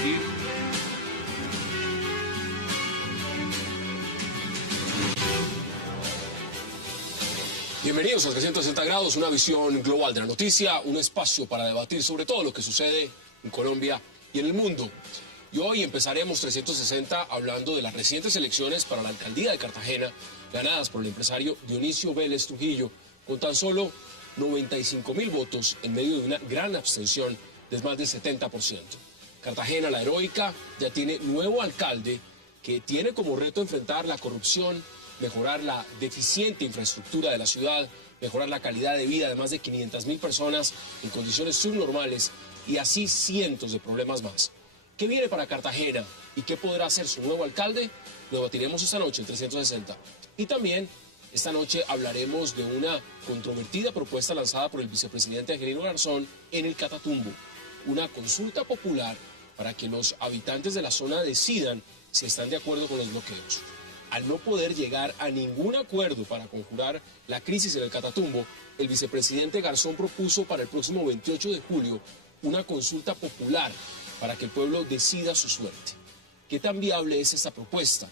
compartir. Bienvenidos a 360 grados, una visión global de la noticia, un espacio para debatir sobre todo lo que sucede en Colombia y en el mundo. Y hoy empezaremos 360 hablando de las recientes elecciones para la alcaldía de Cartagena, ganadas por el empresario Dionisio Vélez Trujillo, con tan solo 95.000 votos en medio de una gran abstención de más del 70%. Cartagena, la heroica, ya tiene nuevo alcalde que tiene como reto enfrentar la corrupción, mejorar la deficiente infraestructura de la ciudad, mejorar la calidad de vida de más de 500.000 personas en condiciones subnormales y así cientos de problemas más. ¿Qué viene para Cartagena y qué podrá hacer su nuevo alcalde? Lo debatiremos esta noche en 360. Y también esta noche hablaremos de una controvertida propuesta lanzada por el vicepresidente Angelino Garzón en el Catatumbo, una consulta popular para que los habitantes de la zona decidan si están de acuerdo con los bloqueos. Al no poder llegar a ningún acuerdo para conjurar la crisis en el Catatumbo, el vicepresidente Garzón propuso para el próximo 28 de julio una consulta popular para que el pueblo decida su suerte. ¿Qué tan viable es esta propuesta?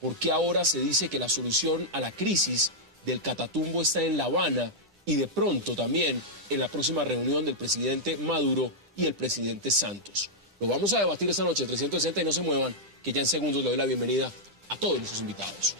¿Por qué ahora se dice que la solución a la crisis del Catatumbo está en La Habana y de pronto también en la próxima reunión del presidente Maduro y el presidente Santos? Lo vamos a debatir esta noche en 360 y no se muevan, que ya en segundos le doy la bienvenida a todos nuestros invitados.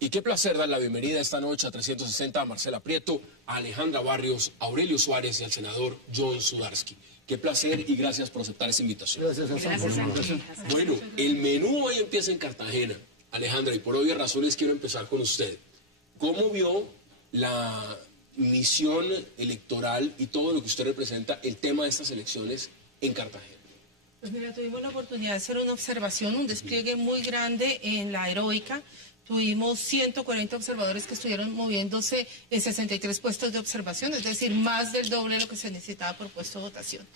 Y qué placer dar la bienvenida esta noche a 360 a Marcela Prieto, a Alejandra Barrios, a Aurelio Suárez y al senador John Sudarsky. Qué placer y gracias por aceptar esa invitación. Gracias por la invitación. Bueno, el menú hoy empieza en Cartagena. Alejandra, y por obvias razones quiero empezar con usted. ¿Cómo vio la misión electoral y todo lo que usted representa, el tema de estas elecciones en Cartagena? Pues mira, tuvimos la oportunidad de hacer una observación, un despliegue muy grande en la heroica. Tuvimos 140 observadores que estuvieron moviéndose en 63 puestos de observación, es decir, más del doble de lo que se necesitaba por puesto de votación.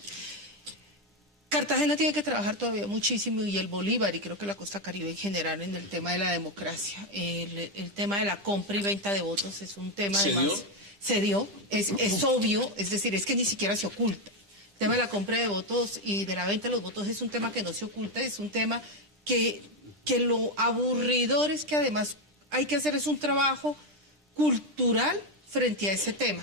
Cartagena tiene que trabajar todavía muchísimo y el Bolívar y creo que la costa caribe en general en el tema de la democracia. El tema de la compra y venta de votos es un tema además... Se dio, es obvio, es decir, es que ni siquiera se oculta. El tema de la compra de votos y de la venta de los votos es un tema que no se oculta, es un tema que lo aburridor es que además hay que hacer es un trabajo cultural frente a ese tema.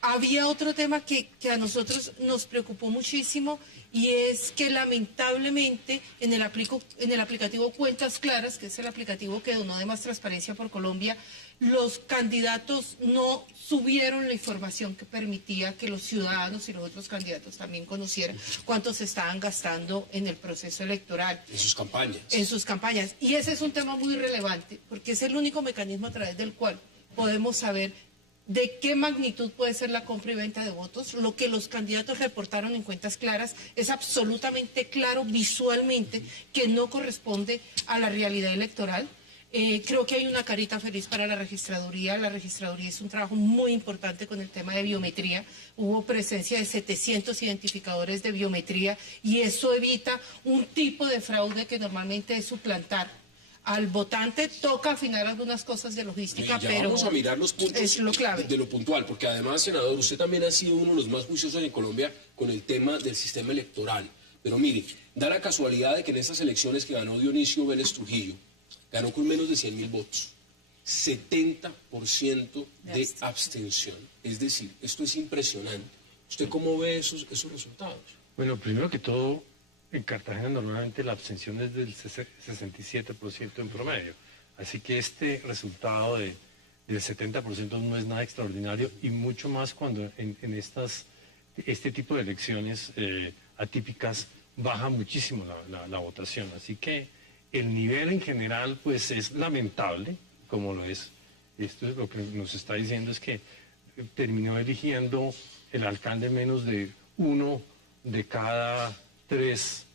Había otro tema que a nosotros nos preocupó muchísimo y es que lamentablemente en el aplicativo Cuentas Claras, que es el aplicativo que donó de Más Transparencia por Colombia, los candidatos no subieron la información que permitía que los ciudadanos y los otros candidatos también conocieran cuánto se estaban gastando en el proceso electoral. En sus campañas. En sus campañas. Y ese es un tema muy relevante porque es el único mecanismo a través del cual podemos saber de qué magnitud puede ser la compra y venta de votos. Lo que los candidatos reportaron en Cuentas Claras es absolutamente claro visualmente que no corresponde a la realidad electoral. Creo que hay una carita feliz para la registraduría. La registraduría es un trabajo muy importante con el tema de biometría. Hubo presencia de 700 identificadores de biometría y eso evita un tipo de fraude que normalmente es suplantar al votante. Toca afinar algunas cosas de logística, ya pero vamos a mirar los puntos es lo clave. de lo puntual, porque además, senador, usted también ha sido uno de los más juiciosos en Colombia con el tema del sistema electoral. Pero mire, da la casualidad de que en estas elecciones que ganó Dionisio Vélez Trujillo, ganó con menos de 100.000 votos, 70% de abstención. Es decir, esto es impresionante. ¿Usted cómo ve esos resultados? Bueno, primero que todo, en Cartagena normalmente la abstención es del 67% en promedio. Así que este resultado del 70% no es nada extraordinario y mucho más cuando en este tipo de elecciones atípicas baja muchísimo la votación. Así que el nivel en general pues es lamentable, como lo es. Esto es lo que nos está diciendo es que terminó eligiendo el alcalde menos de 1 de cada 3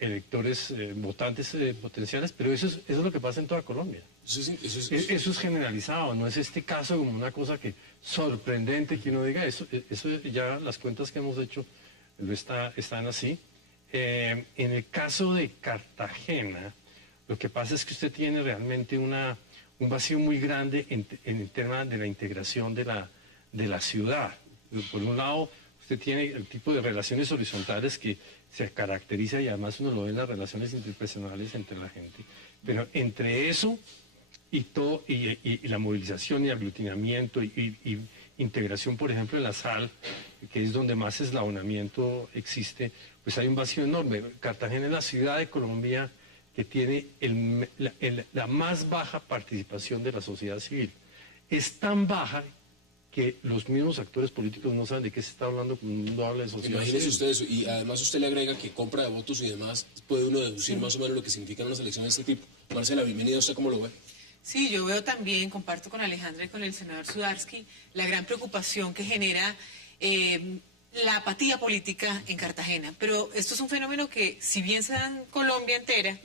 electores, votantes potenciales, pero eso es lo que pasa en toda Colombia. Eso es generalizado, no es este caso como una cosa que sorprendente que uno diga eso ya las cuentas que hemos hecho están así. en el caso de Cartagena, lo que pasa es que usted tiene realmente un vacío muy grande en el tema de la integración de la ciudad. Por un lado, usted tiene el tipo de relaciones horizontales que se caracteriza, y además uno lo ve en las relaciones interpersonales entre la gente, pero entre eso y todo, y la movilización y aglutinamiento y integración, por ejemplo, en la sal, que es donde más eslabonamiento existe, pues hay un vacío enorme. Cartagena es la ciudad de Colombia que tiene la más baja participación de la sociedad civil. Es tan baja que los mismos actores políticos no saben de qué se está hablando cuando uno habla de sociedad Imagínese civil. usted eso, y además usted le agrega que compra de votos y demás, puede uno deducir más o menos lo que significan unas elecciones de este tipo. Marcela, bienvenida, ¿usted cómo lo ve? Sí, yo veo también, comparto con Alejandra y con el senador Sudarsky, la gran preocupación que genera la apatía política en Cartagena. Pero esto es un fenómeno que, si bien se da en Colombia entera,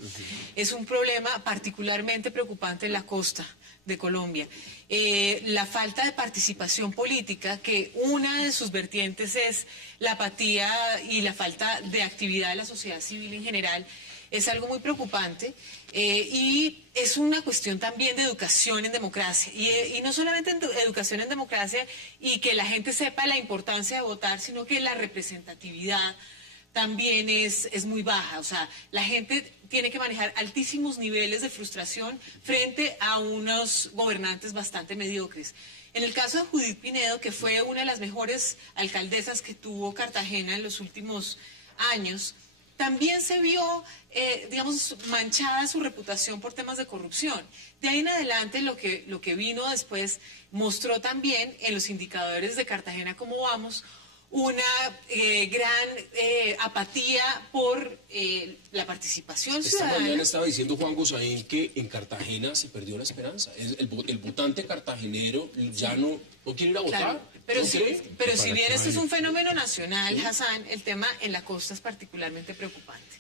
es un problema particularmente preocupante en la costa de Colombia. La falta de participación política, que una de sus vertientes es la apatía y la falta de actividad de la sociedad civil en general, es algo muy preocupante y es una cuestión también de educación en democracia. Y no solamente educación en democracia y que la gente sepa la importancia de votar, sino que la representatividad también es muy baja. O sea, la gente tiene que manejar altísimos niveles de frustración frente a unos gobernantes bastante mediocres. En el caso de Judith Pinedo, que fue una de las mejores alcaldesas que tuvo Cartagena en los últimos años, también se vio, digamos, manchada su reputación por temas de corrupción. De ahí en adelante lo que vino después mostró también en los indicadores de Cartagena cómo vamos, una gran apatía por la participación Esta ciudadana. mañana estaba diciendo Juan Gosaín que en Cartagena se perdió la esperanza. El votante cartagenero ya no quiere ir a votar. Claro, pero ¿no si, cree? pero si bien esto es un fenómeno nacional, Hassan, el tema en la costa es particularmente preocupante.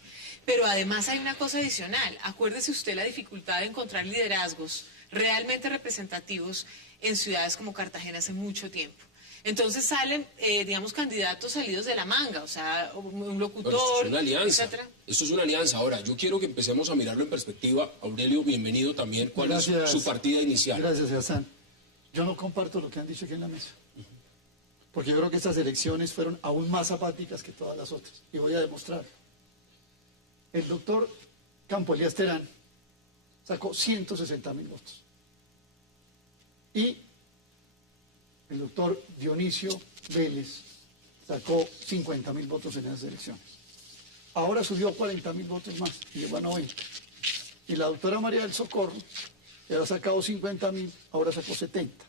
Pero además hay una cosa adicional. Acuérdese usted la dificultad de encontrar liderazgos realmente representativos en ciudades como Cartagena hace mucho tiempo. Entonces salen, digamos, candidatos salidos de la manga, o sea, un locutor, Pero esto es una alianza. etcétera. Esto es una alianza. Ahora, yo quiero que empecemos a mirarlo en perspectiva. Aurelio, bienvenido también. ¿Cuál es su partida inicial? Gracias, Hassan. Yo no comparto lo que han dicho aquí en la mesa. Porque yo creo que estas elecciones fueron aún más apáticas que todas las otras. Y voy a demostrar. El doctor Campo Elías Terán sacó 160.000 votos. Y el doctor Dionisio Vélez sacó 50.000 votos en esas elecciones. Ahora subió 40.000 votos más y llegó a 90. Y la doctora María del Socorro, que había sacado 50.000, ahora sacó 70.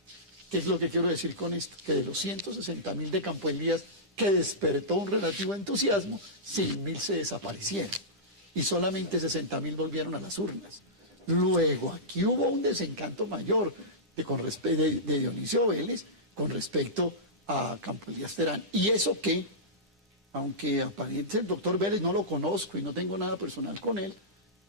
¿Qué es lo que quiero decir con esto? Que de los 160.000 de Campo Elías, que despertó un relativo entusiasmo, 100.000 se desaparecieron. Y solamente 60.000 volvieron a las urnas. Luego, aquí hubo un desencanto mayor de Dionisio Vélez con respecto a Campo Elías Terán. Y eso que, aunque aparente el doctor Vélez no lo conozco y no tengo nada personal con él,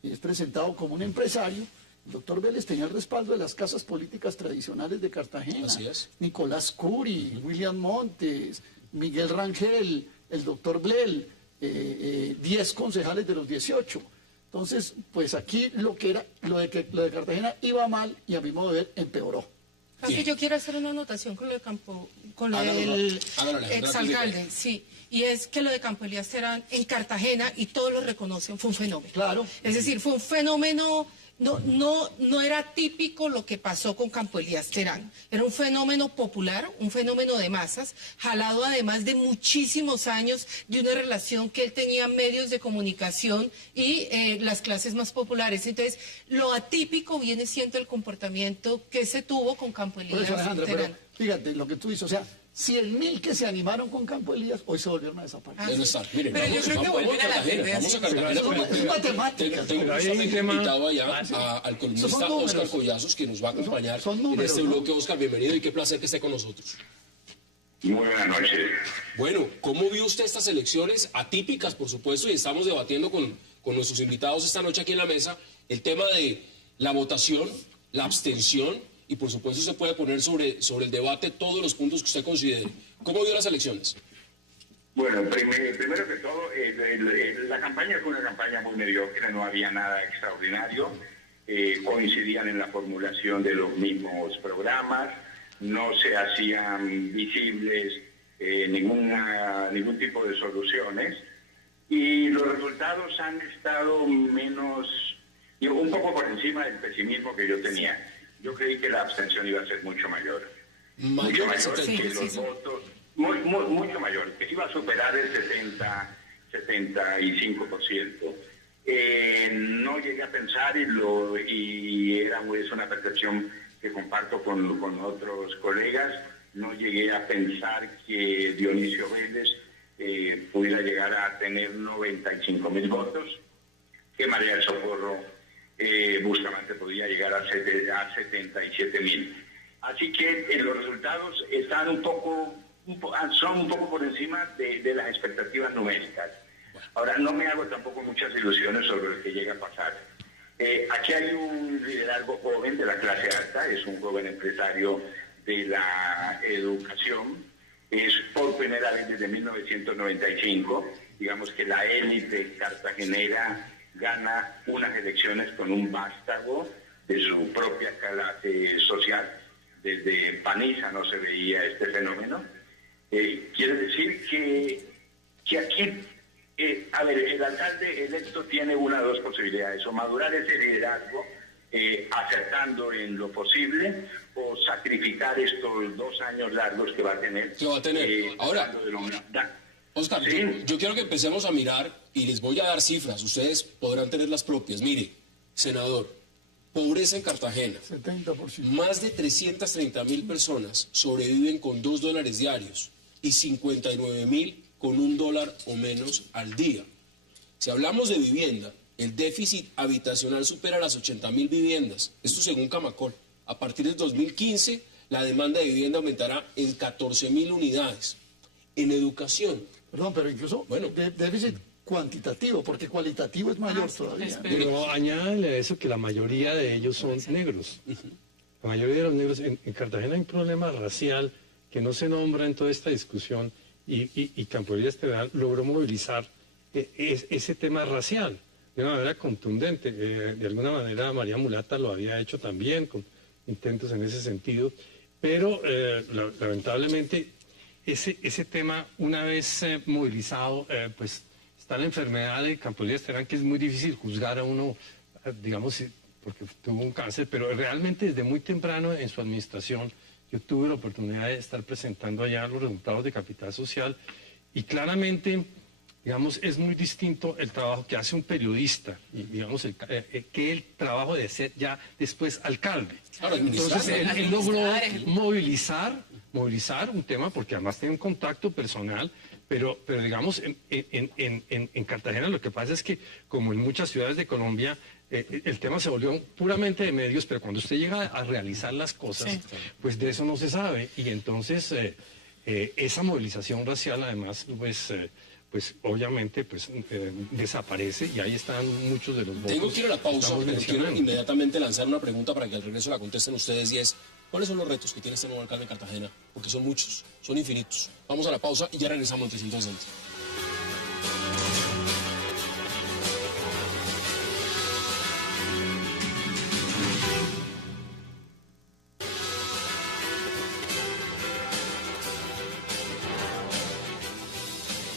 y es presentado como un empresario, el doctor Vélez tenía el respaldo de las casas políticas tradicionales de Cartagena. Así es. Nicolás Curi, William Montes, Miguel Rangel, el doctor Blel, 10 concejales de los 18. Entonces, pues aquí lo de Cartagena iba mal y a mi modo de ver empeoró. Aunque yo quiero hacer una anotación con lo de con lo Hágalo, del hágalo, exalcalde, sí, y es que lo de Campo Elías Terán en Cartagena, y todos lo reconocen, fue un fenómeno. Claro. Es decir, fue un fenómeno, no era típico lo que pasó con Campo Elías Terán. Era un fenómeno popular, un fenómeno de masas, jalado además de muchísimos años de una relación que él tenía medios de comunicación y las clases más populares. Entonces, lo atípico viene siendo el comportamiento que se tuvo con Campo Por Elías eso, Alejandra, pero Terán. fíjate lo que tú dices, o sea, 100.000 que se animaron con Campo Elías, hoy se volvieron a desaparecer. Debe estar. Miren, Pero yo creo que vuelven a la Cartagena, gente, vamos a sí. Cartagena. Es matemática. Tengo Pero hay un justamente tema- invitado allá sí. al columnista Son números. Óscar Collazos, que nos va a acompañar Son en números, este ¿no? bloque. Óscar, bienvenido y qué placer que esté con nosotros. Muy buenas noches. Bueno, ¿cómo vio usted estas elecciones atípicas, por supuesto? Y estamos debatiendo con nuestros invitados esta noche aquí en la mesa el tema de la votación, la abstención, y por supuesto se puede poner sobre el debate todos los puntos que usted considere. ¿Cómo vio las elecciones? Bueno, primero que todo, la campaña fue una campaña muy mediocre, no había nada extraordinario, coincidían en la formulación de los mismos programas, no se hacían visibles ningún tipo de soluciones, y los resultados han estado un poco por encima del pesimismo que yo tenía. Yo creí que la abstención iba a ser mucho mayor. Mucho mayor que los votos. Mucho mayor, que iba a superar el 75%. No llegué a pensar, es una percepción que comparto con otros colegas, no llegué a pensar que Dionisio Vélez pudiera llegar a tener 95.000 votos, que María del Socorro Bustamante podía llegar a 77.000. Así que los resultados están son un poco por encima de las expectativas numéricas. Ahora, no me hago tampoco muchas ilusiones sobre lo que llega a pasar. Aquí hay un liderazgo joven de la clase alta, es un joven empresario de la educación, es por primera vez desde 1995, digamos que la élite cartagenera gana unas elecciones con un vástago de su propia clase social. Desde Paniza no se veía este fenómeno. Quiere decir que aquí, el alcalde electo tiene una de dos posibilidades: o madurar ese liderazgo acertando en lo posible, o sacrificar estos 2 años largos que va a tener. ¿Qué va a tener? Ahora, Oscar, ¿sí? yo quiero que empecemos a mirar y les voy a dar cifras. Ustedes podrán tener las propias. Mire, senador, pobreza en Cartagena. 70%. Más de 330.000 personas sobreviven con $2 diarios y 59.000 con $1 o menos al día. Si hablamos de vivienda, el déficit habitacional supera las 80.000 viviendas. Esto según Camacol. A partir del 2015, la demanda de vivienda aumentará en 14.000 unidades. En educación. Perdón, pero incluso déficit cuantitativo, porque cualitativo es mayor todavía. Pero añádale a eso que la mayoría de ellos son negros. La mayoría de los negros. En Cartagena hay un problema racial que no se nombra en toda esta discusión, y Campo Elías Terán logró movilizar ese tema racial de una manera contundente. De alguna manera María Mulata lo había hecho también, con intentos en ese sentido, pero lamentablemente ese tema, una vez movilizado, pues está la enfermedad de Campo Elías Terán, que es muy difícil juzgar a uno, digamos, porque tuvo un cáncer, pero realmente desde muy temprano en su administración yo tuve la oportunidad de estar presentando allá los resultados de Capital Social, y claramente, digamos, es muy distinto el trabajo que hace un periodista, y digamos, que el trabajo de ser ya después alcalde. Claro, entonces él logró movilizar un tema, porque además tiene un contacto personal, pero digamos, en Cartagena lo que pasa es que, como en muchas ciudades de Colombia, el tema se volvió puramente de medios, pero cuando usted llega a realizar las cosas, pues de eso no se sabe. Y entonces esa movilización racial, además, pues obviamente desaparece, y ahí están muchos de los votos. Tengo que ir a la pausa, pero quiero inmediatamente lanzar una pregunta para que al regreso la contesten ustedes, y es: ¿cuáles son los retos que tiene este nuevo alcalde de Cartagena? Porque son muchos, son infinitos. Vamos a la pausa y ya regresamos en 360.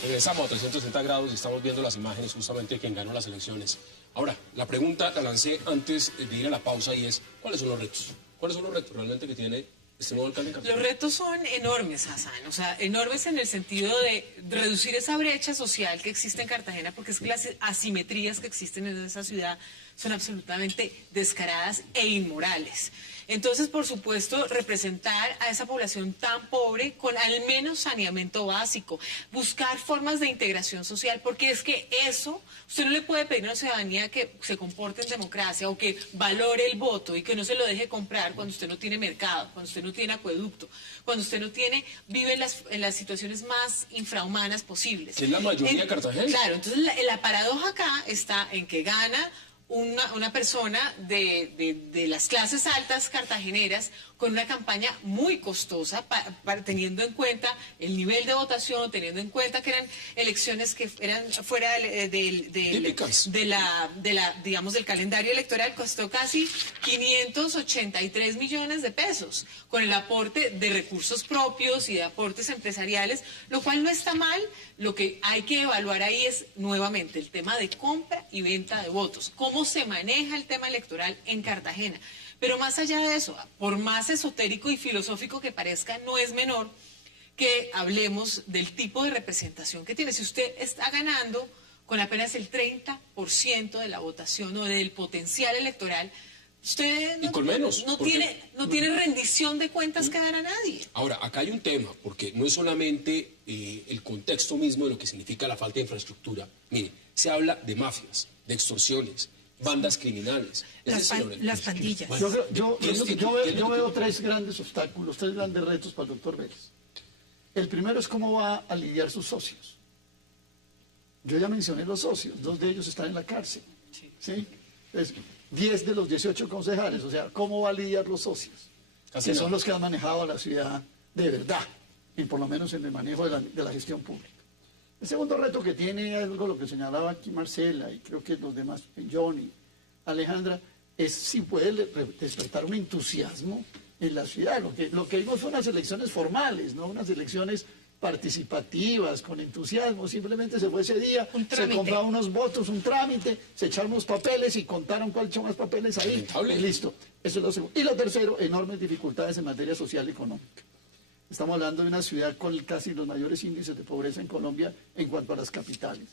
Regresamos a 360 grados y estamos viendo las imágenes justamente de quien ganó las elecciones. Ahora, la pregunta la lancé antes de ir a la pausa, y es: ¿cuáles son los retos? ¿Cuáles son los retos realmente que tiene este nuevo alcalde de Cartagena? Los retos son enormes, Hassan, o sea, enormes en el sentido de reducir esa brecha social que existe en Cartagena, porque es que las asimetrías que existen en esa ciudad son absolutamente descaradas e inmorales. Entonces, por supuesto, representar a esa población tan pobre con al menos saneamiento básico, buscar formas de integración social, porque es que eso, usted no le puede pedir a una ciudadanía que se comporte en democracia o que valore el voto y que no se lo deje comprar cuando usted no tiene mercado, cuando usted no tiene acueducto, cuando usted no tiene, vive en las situaciones más infrahumanas posibles. Que es la mayoría de Cartagena. Claro, entonces la paradoja acá está en que gana una persona de las clases altas cartageneras con una campaña muy costosa, teniendo en cuenta el nivel de votación, teniendo en cuenta que eran elecciones que eran fuera digamos, del calendario electoral. Costó casi 583 millones de pesos, con el aporte de recursos propios y de aportes empresariales, lo cual no está mal. Lo que hay que evaluar ahí es nuevamente el tema de compra y venta de votos, cómo se maneja el tema electoral en Cartagena. Pero más allá de eso, por más esotérico y filosófico que parezca, no es menor que hablemos del tipo de representación que tiene. Si usted está ganando con apenas el 30% de la votación o del potencial electoral, usted no tiene rendición de cuentas que dar a nadie. Ahora, acá hay un tema, porque no es solamente el contexto mismo de lo que significa la falta de infraestructura. Mire, se habla de mafias, de extorsiones, bandas criminales. Las pandillas. Bueno, Yo veo tres grandes obstáculos, tres grandes retos para el doctor Vélez. El primero es cómo va a lidiar sus socios. Yo ya mencioné los socios, 2 de ellos están en la cárcel. ¿Sí? Entonces, 10 de los 18 concejales, o sea, ¿cómo va a lidiar los socios? Que son los que han manejado a la ciudad de verdad, y por lo menos en el manejo de la gestión pública. El segundo reto que tiene, algo lo que señalaba aquí Marcela, y creo que los demás, Johnny, Alejandra, es si puede despertar un entusiasmo en la ciudad. Lo que vimos fue unas elecciones formales, no unas elecciones participativas, con entusiasmo. Simplemente se fue ese día, se compraron unos votos, un trámite, se echaron unos papeles y contaron cuál echó más papeles ahí. Y listo. Eso es lo segundo. Y lo tercero, enormes dificultades en materia social y económica. Estamos hablando de una ciudad con casi los mayores índices de pobreza en Colombia en cuanto a las capitales.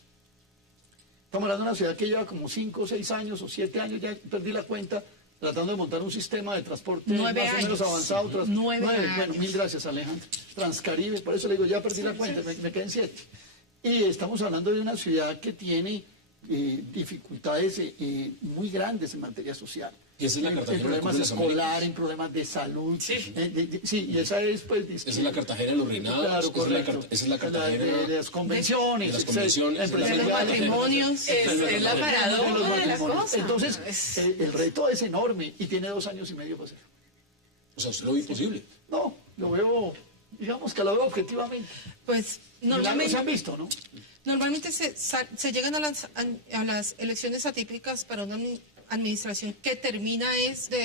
Estamos hablando de una ciudad que lleva como 5 o 6 años o 7 años, ya perdí la cuenta, tratando de montar un sistema de transporte 9 más o menos avanzado. 9 años. Bueno, mil gracias, Alejandro. Transcaribe, por eso le digo, ya perdí la cuenta, me quedan 7. Y estamos hablando de una ciudad que tiene dificultades muy grandes en materia social. Y esa es la Cartagena en problemas escolares, en problemas de salud. Sí. Sí, y esa es pues... Esa es la Cartagena de los reinados. Claro, correcto. Esa es la Cartagena de las convenciones. de las convenciones. De los matrimonios. Es la paradoja de la cosa. Entonces, el reto es enorme y tiene 2 años y medio para hacerlo. O sea, usted lo ve imposible. No, lo veo, digamos que lo veo objetivamente. Pues Normalmente se han visto, ¿no? Normalmente se llegan a las elecciones atípicas para una administración que termina es de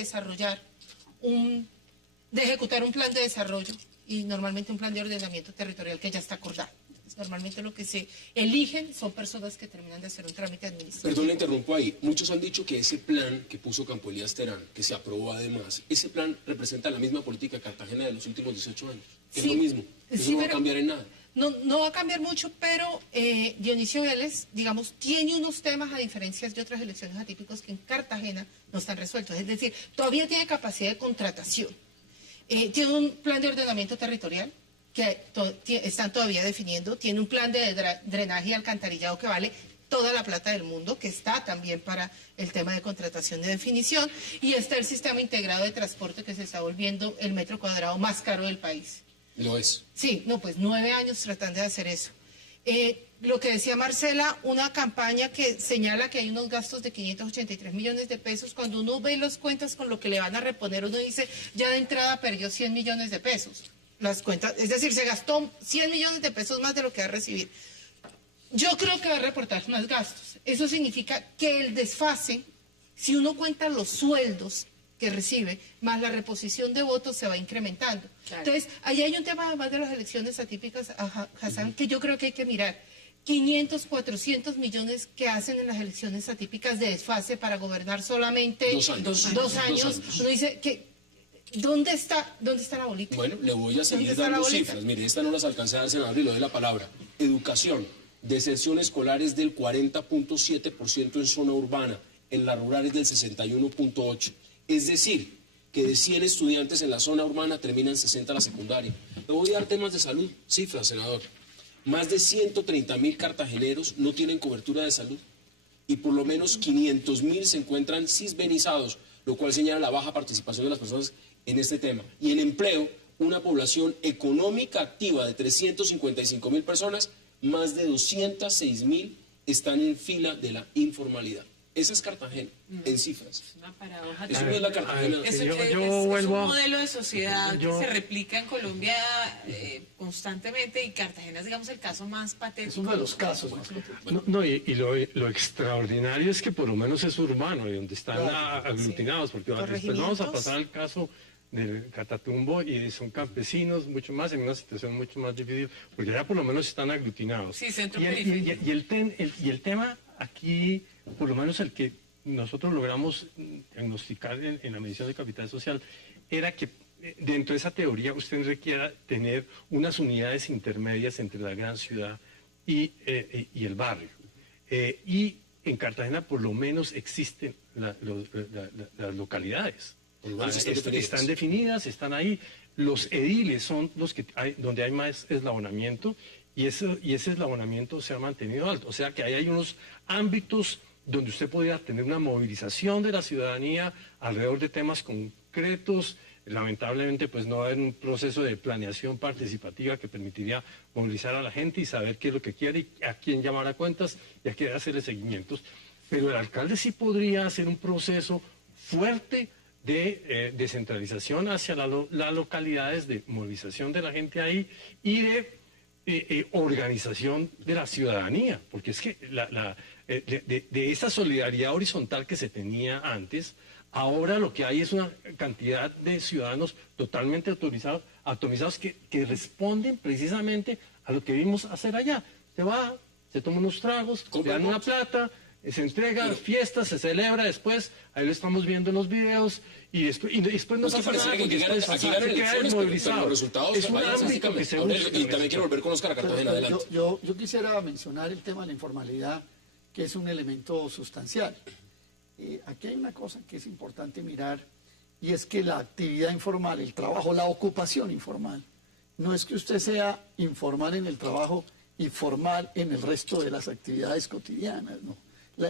ejecutar un plan de desarrollo y normalmente un plan de ordenamiento territorial que ya está acordado. Normalmente lo que se eligen son personas que terminan de hacer un trámite administrativo. Perdón, le interrumpo ahí. Muchos han dicho que ese plan que puso Campo Elías Terán, que se aprobó además, ese plan representa la misma política Cartagena de los últimos 18 años. Es Sí, lo mismo. Eso sí, no va a pero cambiar en nada. No va a cambiar mucho, pero Dionisio Vélez, digamos, tiene unos temas a diferencia de otras elecciones atípicas que en Cartagena no están resueltos. Es decir, todavía tiene capacidad de contratación. Tiene un plan de ordenamiento territorial que están todavía definiendo. Tiene un plan de drenaje y alcantarillado que vale toda la plata del mundo, que está también para el tema de contratación de definición. Y está el sistema integrado de transporte que se está volviendo el metro cuadrado más caro del país. Lo es. Sí, no, pues 9 años tratando de hacer eso. Lo que decía Marcela, una campaña que señala que hay unos gastos de 583 millones de pesos. Cuando uno ve las cuentas con lo que le van a reponer, uno dice, ya de entrada perdió 100 millones de pesos. Las cuentas, es decir, se gastó 100 millones de pesos más de lo que va a recibir. Yo creo que va a reportar más gastos. Eso significa que el desfase, si uno cuenta los sueldos que recibe, más la reposición de votos se va incrementando. Claro. Entonces, ahí hay un tema además de las elecciones atípicas, Hassan, que yo creo que hay que mirar. 500, 400 millones que hacen en las elecciones atípicas de desfase para gobernar solamente 2 años. 2 años. Uno dice que ¿dónde está la bolita? Bueno, le voy a seguir dando cifras. Mire, esta no las alcancé a dar, senador, y le doy la palabra. Educación, deserción escolar es del 40.7% en zona urbana, en la rural es del 61.8%. Es decir, que de 100 estudiantes en la zona urbana terminan 60 la secundaria. Le voy a dar temas de salud, cifras, senador. Más de 130.000 cartageneros no tienen cobertura de salud y por lo menos 500.000 se encuentran cisbenizados, lo cual señala la baja participación de las personas en este tema. Y en empleo, una población económica activa de 355.000 personas, más de 206.000 están en fila de la informalidad. Esa es Cartagena, en cifras. Es una paradoja. Eso no es la Cartagena. Es, Yo es vuelvo un modelo de sociedad yo- que se replica en Colombia constantemente y Cartagena es, digamos, el caso más patético. Es uno de los casos más potentes. No, lo extraordinario es que por lo menos es urbano y donde están Claro, aglutinados, porque después vamos a pasar al caso del Catatumbo y son campesinos mucho más en una situación mucho más difícil, porque ya por lo menos están aglutinados. Sí, centro y periferia. el tema aquí, por lo menos el que nosotros logramos diagnosticar en la medición de capital social, era que dentro de esa teoría usted requiera tener unas unidades intermedias entre la gran ciudad y el barrio. Y en Cartagena por lo menos existen las localidades. Por lo menos Están definidas, están ahí. Los ediles son los que hay, donde hay más eslabonamiento y ese eslabonamiento se ha mantenido alto. O sea que ahí hay unos ámbitos donde usted podría tener una movilización de la ciudadanía alrededor de temas concretos. Lamentablemente, pues no va a haber un proceso de planeación participativa que permitiría movilizar a la gente y saber qué es lo que quiere y a quién llamar a cuentas y a quién hacerle seguimientos. Pero el alcalde sí podría hacer un proceso fuerte de descentralización hacia las localidades, de movilización de la gente ahí y de organización de la ciudadanía, porque es que de esa solidaridad horizontal que se tenía antes, ahora lo que hay es una cantidad de ciudadanos totalmente atomizados que responden precisamente a lo que vimos hacer allá. Se va, se toma unos tragos, le dan una plata, se entrega, fiesta, se celebra, después, ahí lo estamos viendo en los videos, y después no Es que pasa nada. parece que porque aquí ganan después se elecciones, queda pero desmovilizado. los resultados Es un vayan ámbito que básicamente. se Aurelio, busca. y también quiero volver con Oscar a Cartagena, Pero adelante. yo quisiera mencionar el tema de la informalidad, que es un elemento sustancial. Aquí hay una cosa que es importante mirar, y es que la actividad informal, el trabajo, la ocupación informal, no es que usted sea informal en el trabajo y formal en el resto de las actividades cotidianas, no.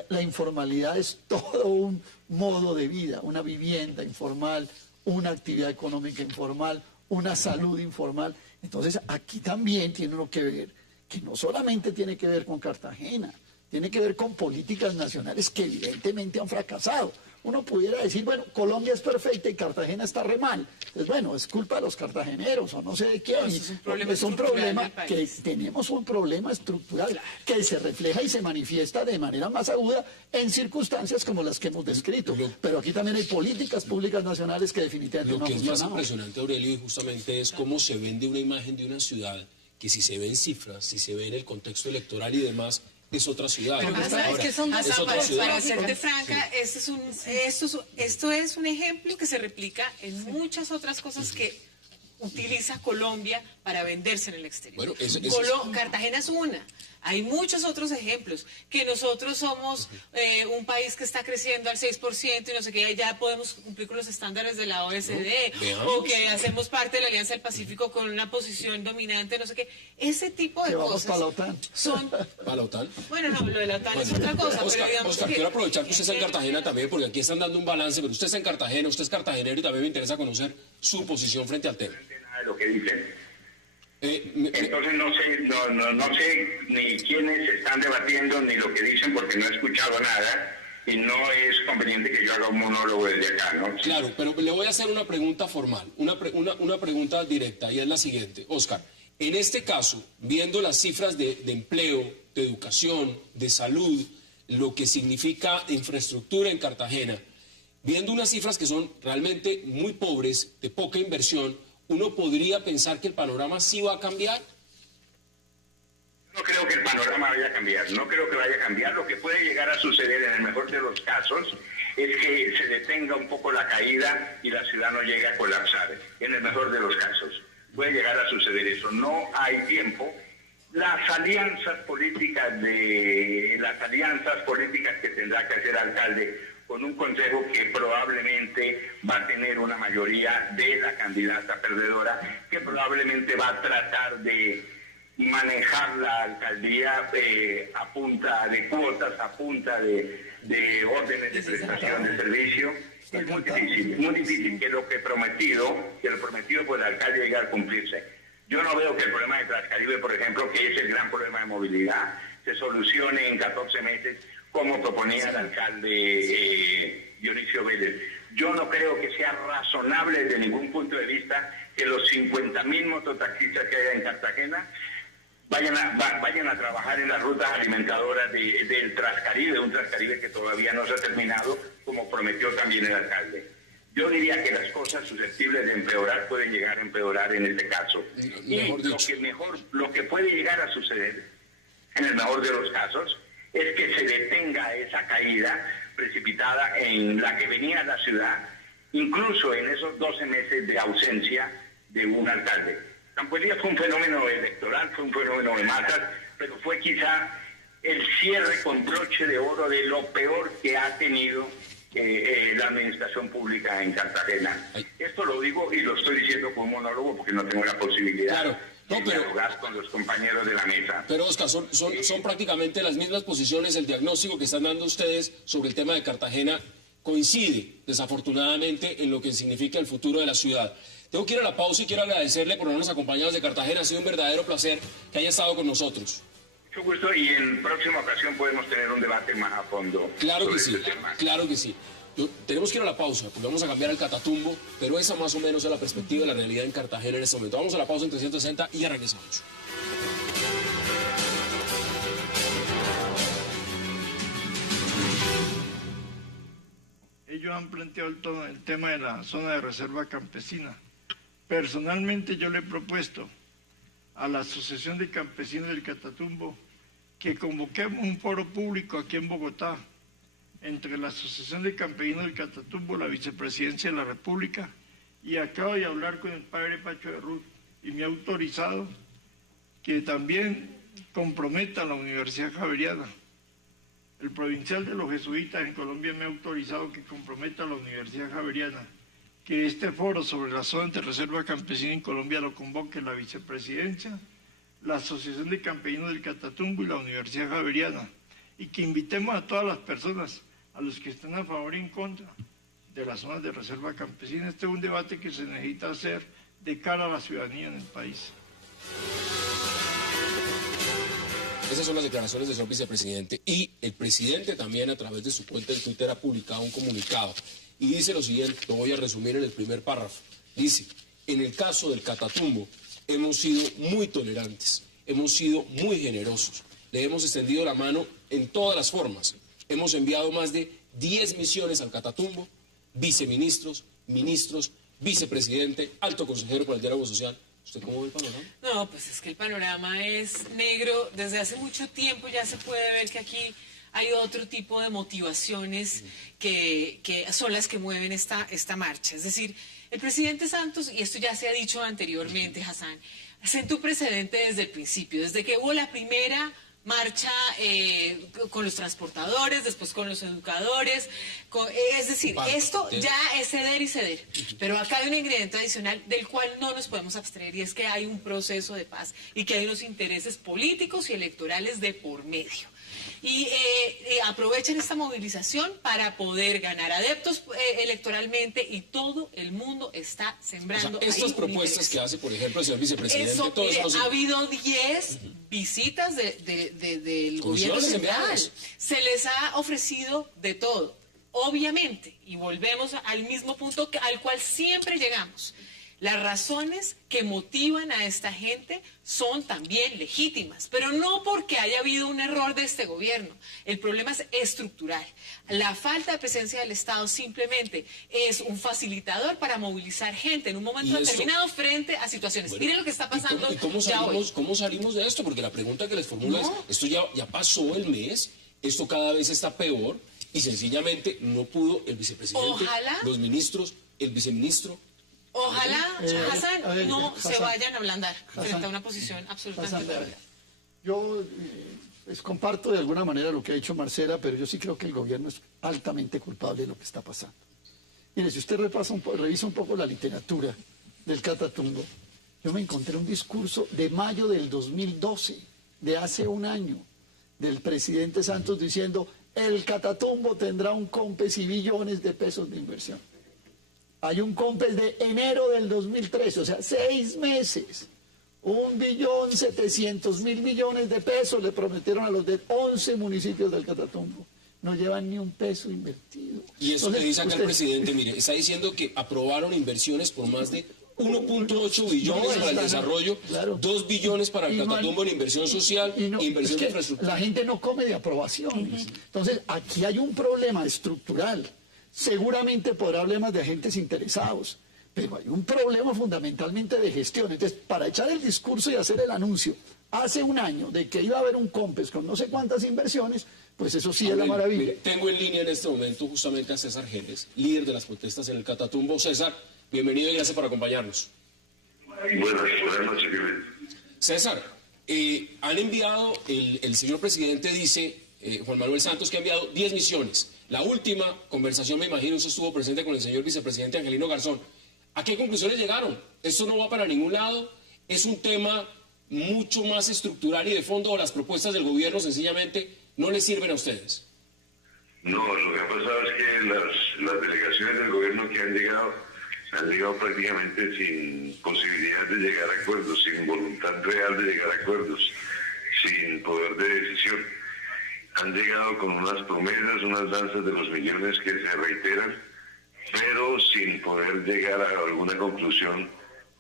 La informalidad es todo un modo de vida, una vivienda informal, una actividad económica informal, una salud informal. Entonces, aquí también tiene uno que ver, que no solamente tiene que ver con Cartagena, tiene que ver con políticas nacionales que evidentemente han fracasado. Uno pudiera decir, bueno, Colombia es perfecta y Cartagena está re mal. Entonces, bueno, es culpa de los cartageneros o no sé de quién. No, eso es un problema Es un estructural problema del país. que tenemos un problema estructural que se refleja y se manifiesta de manera más aguda en circunstancias como las que hemos descrito. Pero aquí también hay políticas públicas nacionales que definitivamente Lo no que han es más funcionado. impresionante, Aurelio, y justamente es cómo se vende una imagen de una ciudad que si se ve en cifras, si se ve en el contexto electoral y demás, es otra ciudad. Pero pasa es que son dos es otra cosas ciudad. para serte franca, esto es un ejemplo que se replica en muchas otras cosas que utiliza Colombia para venderse en el exterior. Bueno, Cartagena es una. Hay muchos otros ejemplos, que nosotros somos un país que está creciendo al 6% y no sé qué, ya podemos cumplir con los estándares de la OSD, veamos. o que hacemos parte de la Alianza del Pacífico con una posición dominante, no sé qué. Ese tipo de Que vamos cosas para la OTAN. son... ¿Para la OTAN? Bueno, no, lo de la OTAN es otra cosa, pero Oscar, digamos Oscar, que... quiero aprovechar que usted está en Cartagena también, porque aquí están dando un balance, pero usted está en Cartagena, usted es cartagenero y también me interesa conocer su posición frente al tema. Nada de lo que dicen. Entonces, No sé ni quiénes están debatiendo ni lo que dicen porque no he escuchado nada y no es conveniente que yo haga un monólogo desde acá, ¿no? claro, pero le voy a hacer una pregunta formal, una pregunta directa, y es la siguiente. Oscar, en este caso, viendo las cifras de empleo, de educación, de salud, lo que significa infraestructura en Cartagena, viendo unas cifras que son realmente muy pobres, de poca inversión, ¿uno podría pensar que el panorama sí va a cambiar? No creo que el panorama vaya a cambiar, no creo que vaya a cambiar. Lo que puede llegar a suceder en el mejor de los casos es que se detenga un poco la caída y la ciudad no llegue a colapsar, en el mejor de los casos. Puede llegar a suceder eso, no hay tiempo. Las alianzas políticas que tendrá que hacer el alcalde con un consejo que probablemente va a tener una mayoría de la candidata perdedora, que probablemente va a tratar de manejar la alcaldía a punta de cuotas, a punta de órdenes de prestación de servicio. Es muy difícil que lo prometido por el alcalde llegue a cumplirse. Yo no veo que el problema de Trascaribe, por ejemplo, que es el gran problema de movilidad, se solucione en 14 meses como proponía el alcalde Dionisio Vélez. Yo no creo que sea razonable desde ningún punto de vista que los 50.000 mototaxistas que hay en Cartagena vayan a trabajar en las rutas alimentadoras del Transcaribe, un Transcaribe que todavía no se ha terminado, como prometió también el alcalde. Yo diría que las cosas susceptibles de empeorar pueden llegar a empeorar en este caso. Y lo que puede llegar a suceder, en el mejor de los casos, es que se detenga esa caída precipitada en la que venía la ciudad, incluso en esos 12 meses de ausencia de un alcalde. Campo Elías fue un fenómeno electoral, fue un fenómeno de masas, pero fue quizá el cierre con broche de oro de lo peor que ha tenido la administración pública en Cartagena. Esto lo digo y lo estoy diciendo como monólogo porque no tengo la posibilidad de dialogar con los compañeros de la mesa. Pero Oscar, son prácticamente las mismas posiciones. El diagnóstico que están dando ustedes sobre el tema de Cartagena coincide, desafortunadamente, en lo que significa el futuro de la ciudad. Tengo que ir a la pausa y quiero agradecerle por habernos acompañado desde Cartagena. Ha sido un verdadero placer que haya estado con nosotros. Mucho gusto, y en próxima ocasión podemos tener un debate más a fondo. Claro que sí, este tema. claro que sí. Tenemos que ir a la pausa, porque vamos a cambiar el Catatumbo, pero esa más o menos es la perspectiva de la realidad en Cartagena en este momento. Vamos a la pausa en 360 y ya regresamos. Ellos han planteado el tema de la zona de reserva campesina. Personalmente yo le he propuesto a la Asociación de Campesinos del Catatumbo que convoquemos un foro público aquí en Bogotá entre la Asociación de Campesinos del Catatumbo, la Vicepresidencia de la República, y acabo de hablar con el padre Pacho de Ruth y me ha autorizado que también comprometa a la Universidad Javeriana. El provincial de los jesuitas en Colombia me ha autorizado que comprometa a la Universidad Javeriana, que este foro sobre la zona de reserva campesina en Colombia lo convoque la Vicepresidencia, la Asociación de Campesinos del Catatumbo y la Universidad Javeriana, y que invitemos a todas las personas, a los que estén a favor y en contra de las zonas de reserva campesina. Este es un debate que se necesita hacer de cara a la ciudadanía en el país. Esas son las declaraciones del señor vicepresidente, y el presidente también a través de su cuenta en Twitter ha publicado un comunicado y dice lo siguiente, lo voy a resumir en el primer párrafo. Dice: en el caso del Catatumbo hemos sido muy tolerantes, hemos sido muy generosos, le hemos extendido la mano en todas las formas, hemos enviado más de 10 misiones al Catatumbo, viceministros, ministros, vicepresidente, alto consejero para el diálogo social. ¿Usted cómo ve el panorama? No, pues es que el panorama es negro. Desde hace mucho tiempo ya se puede ver que aquí hay otro tipo de motivaciones que son las que mueven esta marcha. Es decir, el presidente Santos, y esto ya se ha dicho anteriormente, Hassan, sentó un precedente desde el principio, desde que hubo la primera marcha con los transportadores, después con los educadores, es decir, esto ya es ceder y ceder, pero acá hay un ingrediente adicional del cual no nos podemos abstraer, y es que hay un proceso de paz y que hay unos intereses políticos y electorales de por medio. Y aprovechan esta movilización para poder ganar adeptos electoralmente, y todo el mundo está sembrando. O sea, estas propuestas que hace, por ejemplo, el señor vicepresidente, todo eso ha habido 10 visitas del gobierno central. Se les ha ofrecido de todo, obviamente, y volvemos al mismo punto al cual siempre llegamos. Las razones que motivan a esta gente son también legítimas, pero no porque haya habido un error de este gobierno. El problema es estructural. La falta de presencia del Estado simplemente es un facilitador para movilizar gente en un momento determinado frente a situaciones. Bueno, miren lo que está pasando. ¿Y cómo salimos de esto? Porque la pregunta que les formulo es, esto ya pasó el mes, esto cada vez está peor, y sencillamente no pudo el vicepresidente, los ministros, el viceministro. Ojalá, Hassan, se vayan a ablandar frente a una posición absolutamente válida. Yo comparto de alguna manera lo que ha dicho Marcela, pero yo sí creo que el gobierno es altamente culpable de lo que está pasando. Mire, si usted revisa un poco la literatura del Catatumbo, yo me encontré un discurso de mayo del 2012, de hace un año, del presidente Santos diciendo: el Catatumbo tendrá un COMPES y billones de pesos de inversión. Hay un COMPES de enero del 2013, o sea, 6 meses. 1.700.000 millones de pesos le prometieron a los de 11 municipios del Catatumbo. no llevan ni un peso invertido. Y eso Entonces, que dice acá el usted- presidente, mire, está diciendo que aprobaron inversiones por más de 1.8 billones No, para el están- desarrollo, claro. 2 billones para el Y no han- Catatumbo en inversión social y no, e inversión es que de infraestructura. la gente no come de aprobaciones. Entonces, aquí hay un problema estructural. Seguramente podrá haber más de agentes interesados, pero hay un problema fundamentalmente de gestión. Entonces, para echar el discurso y hacer el anuncio hace un año de que iba a haber un COMPES con no sé cuántas inversiones, pues eso sí es la Amén. maravilla. Mire, tengo en línea en este momento justamente a César Geles, líder de las protestas en el Catatumbo. César, bienvenido y gracias por acompañarnos. Buenas noches, Gabriel. César, han enviado, el señor presidente dice, Juan Manuel Santos, que ha enviado 10 misiones. La última conversación, me imagino, usted estuvo presente con el señor vicepresidente Angelino Garzón. ¿A qué conclusiones llegaron? ¿Esto no va para ningún lado? ¿Es un tema mucho más estructural y de fondo, o las propuestas del gobierno sencillamente no les sirven a ustedes? No, lo que ha pasado es que las delegaciones del gobierno que han llegado prácticamente sin posibilidad de llegar a acuerdos, sin voluntad real de llegar a acuerdos, sin poder de decisión. Han llegado con unas promesas, unas danzas de los millones que se reiteran, pero sin poder llegar a alguna conclusión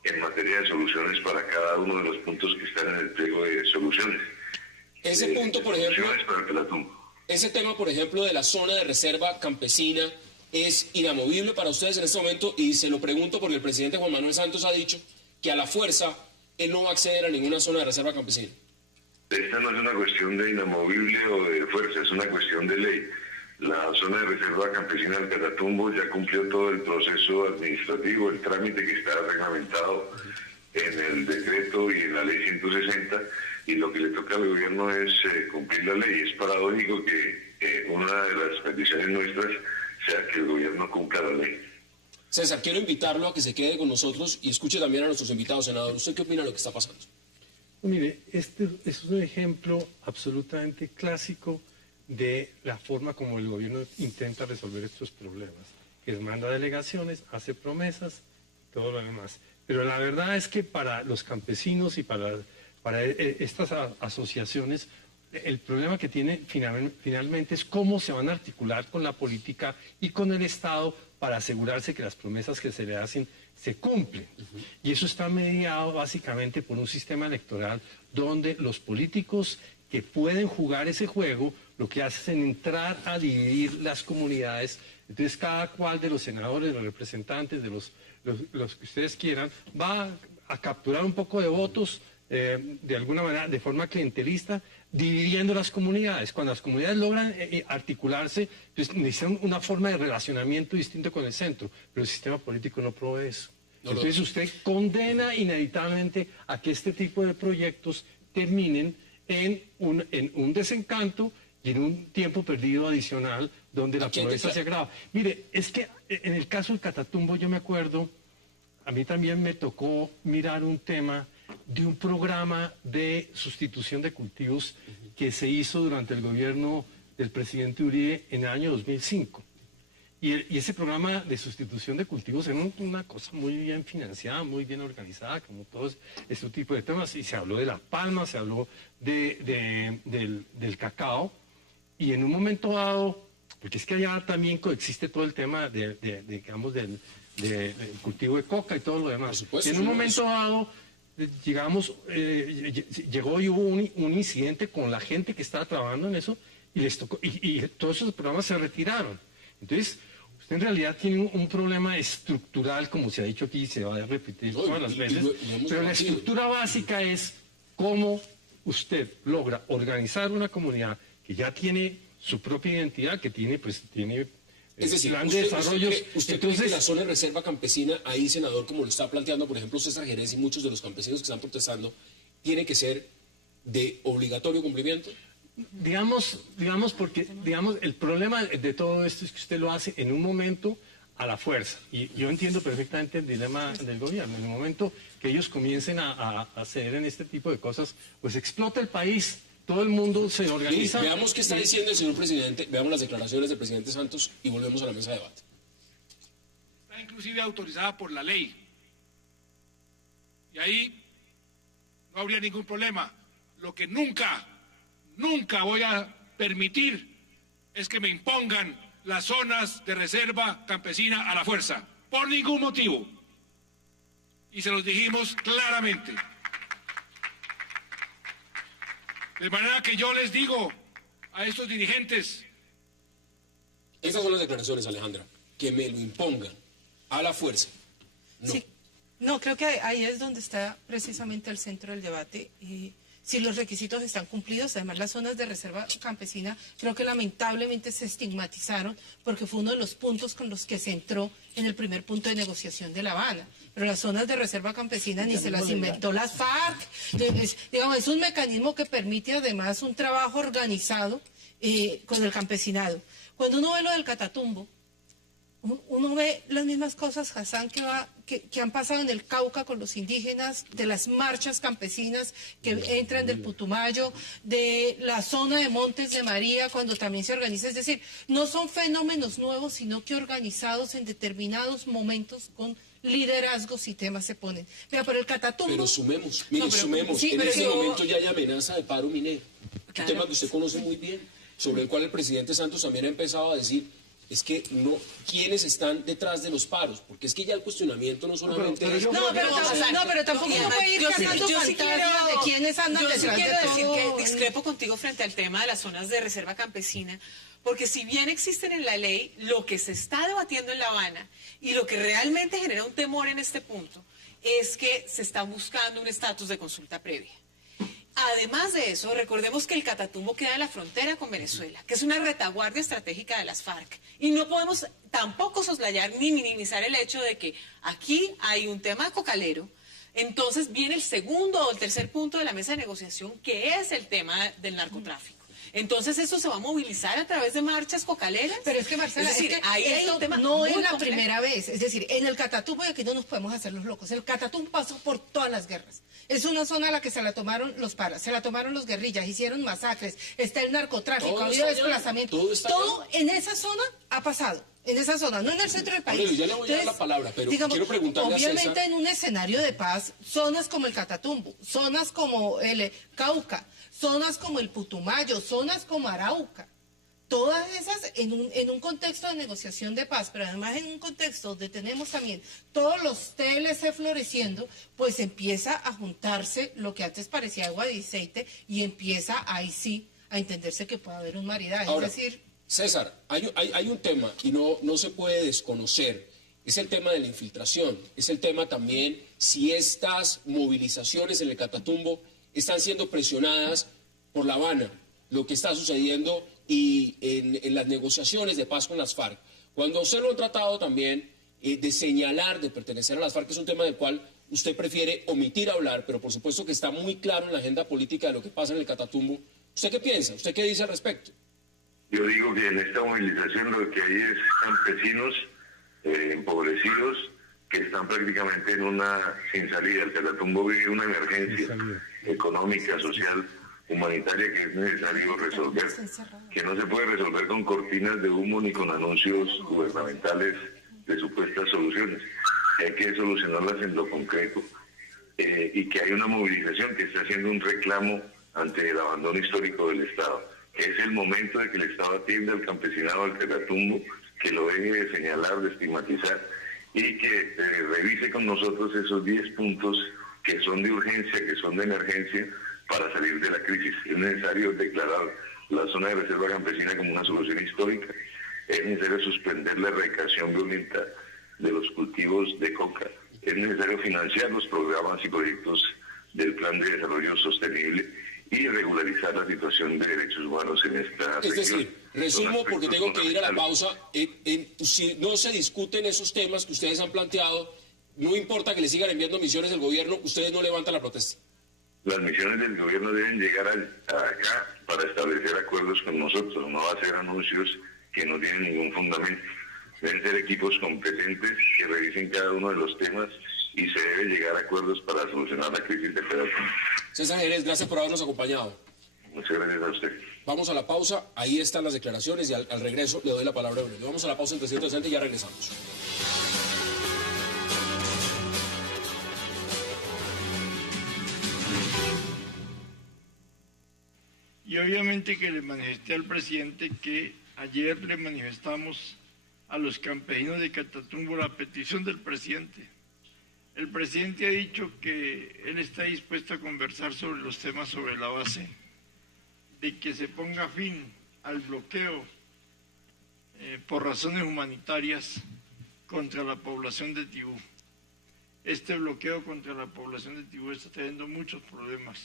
en materia de soluciones para cada uno de los puntos que están en el pliego de soluciones. Ese punto, por ejemplo, Soluciones para el Catatumbo. ese tema, por ejemplo, de la zona de reserva campesina es inamovible para ustedes en este momento, y se lo pregunto porque el presidente Juan Manuel Santos ha dicho que a la fuerza él no va a acceder a ninguna zona de reserva campesina. Esta no es una cuestión de inamovible o de fuerza, es una cuestión de ley. La zona de reserva campesina del Catatumbo ya cumplió todo el proceso administrativo, el trámite que está reglamentado en el decreto y en la ley 160, y lo que le toca al gobierno es cumplir la ley. Es paradójico que una de las peticiones nuestras sea que el gobierno cumpla la ley. César, quiero invitarlo a que se quede con nosotros y escuche también a nuestros invitados, senador. ¿Usted qué opina de lo que está pasando? Mire, este es un ejemplo absolutamente clásico de la forma como el gobierno intenta resolver estos problemas. Que manda delegaciones, hace promesas, todo lo demás. Pero la verdad es que para los campesinos y para estas asociaciones, el problema que tiene finalmente es cómo se van a articular con la política y con el Estado para asegurarse que las promesas que se le hacen se cumplen. Y eso está mediado básicamente por un sistema electoral donde los políticos que pueden jugar ese juego lo que hacen es entrar a dividir las comunidades. Entonces cada cual de los senadores, de los representantes, de los que ustedes quieran, va a capturar un poco de votos de alguna manera, de forma clientelista, dividiendo las comunidades. Cuando las comunidades logran articularse, pues necesitan una forma de relacionamiento distinto con el centro, pero el sistema político no provee eso. Entonces usted condena inevitablemente a que este tipo de proyectos terminen en un desencanto y en un tiempo perdido adicional donde la pobreza se agrava. Mire, es que en el caso del Catatumbo yo me acuerdo, a mí también me tocó mirar un tema de un programa de sustitución de cultivos que se hizo durante el gobierno del presidente Uribe en el año 2005. Y ese programa de sustitución de cultivos era una cosa muy bien financiada, muy bien organizada, como todos este tipo de temas. Y se habló de la palma, se habló del cacao. Y en un momento dado, porque es que allá también coexiste todo el tema digamos, del cultivo de coca y todo lo demás. Supuesto, y en un momento dado, llegó y hubo un incidente con la gente que estaba trabajando en eso y les tocó, y todos esos programas se retiraron. Entonces, usted en realidad tiene un problema estructural, como se ha dicho aquí, se va a repetir todas las veces, pero la estructura básica es cómo usted logra organizar una comunidad que ya tiene su propia identidad, que tiene es decir, plan de desarrollos. ¿Usted cree que la zona de reserva campesina, ahí, senador, como lo está planteando, por ejemplo, César Jerez y muchos de los campesinos que están protestando, tiene que ser de obligatorio cumplimiento? Digamos, porque el problema de todo esto es que usted lo hace en un momento a la fuerza. Y yo entiendo perfectamente el dilema del gobierno. En el momento que ellos comiencen a ceder en este tipo de cosas, pues explota el país. Todo el mundo se organiza. Veamos qué está diciendo el señor presidente, veamos las declaraciones del presidente Santos y volvemos a la mesa de debate. Está inclusive autorizada por la ley. Y ahí no habría ningún problema. Lo que nunca voy a permitir es que me impongan las zonas de reserva campesina a la fuerza, por ningún motivo. Y se los dijimos claramente. De manera que yo les digo a estos dirigentes... Esas son las declaraciones, Alejandra, que me lo impongan a la fuerza. No. Sí. No, creo que ahí es donde está precisamente el centro del debate. Si los requisitos están cumplidos, además las zonas de reserva campesina creo que lamentablemente se estigmatizaron porque fue uno de los puntos con los que se entró en el primer punto de negociación de La Habana. Pero las zonas de reserva campesina ni se las inventó las FARC. Entonces, digamos, es un mecanismo que permite además un trabajo organizado con el campesinado. Cuando uno ve lo del Catatumbo, uno ve las mismas cosas, Hassan, que han pasado en el Cauca con los indígenas, de las marchas campesinas que entran del Putumayo, de la zona de Montes de María, cuando también se organiza. Es decir, no son fenómenos nuevos, sino que organizados en determinados momentos con liderazgos y temas se ponen. Mira, por el Catatumbo... Pero sumemos, mire, sumemos. Sí, en pero este momento ya hay amenaza de paro minero. Claro. Un tema que usted conoce muy bien, sobre el cual el presidente Santos también ha empezado a decir... Es que no, ¿quiénes están detrás de los paros? Porque es que ya el cuestionamiento no solamente es... pero tampoco uno puede ir cazando fantasmas de quiénes andan detrás de todo. Yo sí quiero decir que discrepo contigo frente al tema de las zonas de reserva campesina, porque si bien existen en la ley, lo que se está debatiendo en La Habana y lo que realmente genera un temor en este punto es que se está buscando un estatus de consulta previa. Además de eso, recordemos que el Catatumbo queda en la frontera con Venezuela, que es una retaguardia estratégica de las FARC. Y no podemos tampoco soslayar ni minimizar el hecho de que aquí hay un tema cocalero. Entonces viene el segundo o el tercer punto de la mesa de negociación, que es el tema del narcotráfico. Entonces eso se va a movilizar a través de marchas cocaleras. Pero es que, Marcela, es decir, es que ahí hay esto un tema no muy es la complejo. primera vez. Es decir, en el Catatumbo, y aquí no nos podemos hacer los locos, el Catatumbo pasó por todas las guerras. Es una zona a la que se la tomaron los paras, se la tomaron los guerrillas, hicieron masacres, está el narcotráfico, ha habido desplazamiento. Todo en esa zona ha pasado. En esa zona, no en el centro del país. Aurelio, ya le voy a dar la palabra, pero quiero preguntarle a obviamente César. en un escenario de paz, zonas como el Catatumbo, zonas como el Cauca, zonas como el Putumayo, zonas como Arauca, todas esas en un contexto de negociación de paz, pero además en un contexto donde tenemos también todos los TLC floreciendo, pues empieza a juntarse lo que antes parecía agua de aceite y empieza ahí sí a entenderse que puede haber un maridaje. Ahora, es decir, César, hay un tema y no se puede desconocer, es el tema de la infiltración, es el tema también si estas movilizaciones en el Catatumbo están siendo presionadas por La Habana, lo que está sucediendo y en las negociaciones de paz con las FARC. Cuando usted lo ha tratado también de señalar, de pertenecer a las FARC, es un tema del cual usted prefiere omitir hablar, pero por supuesto que está muy claro en la agenda política de lo que pasa en el Catatumbo. ¿Usted qué piensa? ¿Usted qué dice al respecto? Yo digo que en esta movilización lo que hay es campesinos empobrecidos que están prácticamente sin salida. El Catatumbo vive una emergencia económica, social, humanitaria que es necesario resolver, que no se puede resolver con cortinas de humo ni con anuncios gubernamentales de supuestas soluciones. Hay que solucionarlas en lo concreto y que hay una movilización que está haciendo un reclamo ante el abandono histórico del Estado. Es el momento de que el Estado atienda al campesinado del Catatumbo, que lo deje de señalar, de estigmatizar y que revise con nosotros esos 10 puntos que son de urgencia, que son de emergencia para salir de la crisis. Es necesario declarar la zona de reserva campesina como una solución histórica. Es necesario suspender la erradicación violenta de los cultivos de coca. Es necesario financiar los programas y proyectos del Plan de Desarrollo Sostenible y regularizar la situación de derechos humanos en esta región. Es decir, resumo porque tengo que ir a la pausa. Si no se discuten esos temas que ustedes han planteado, no importa que le sigan enviando misiones del gobierno, ustedes no levantan la protesta. Las misiones del gobierno deben llegar acá para establecer acuerdos con nosotros, no hacer anuncios que no tienen ningún fundamento. Deben ser equipos competentes que revisen cada uno de los temas y se debe llegar a acuerdos para solucionar la crisis de Catatumbo. César Jerez, gracias por habernos acompañado. Muchas gracias a usted. Vamos a la pausa, ahí están las declaraciones y al regreso le doy la palabra a Aurelio. Vamos a la pausa en 360 y ya regresamos. Y obviamente que le manifesté al presidente que ayer le manifestamos a los campesinos de Catatumbo la petición del presidente. El presidente ha dicho que él está dispuesto a conversar sobre los temas sobre la base de que se ponga fin al bloqueo por razones humanitarias contra la población de Tibú. Este bloqueo contra la población de Tibú está trayendo muchos problemas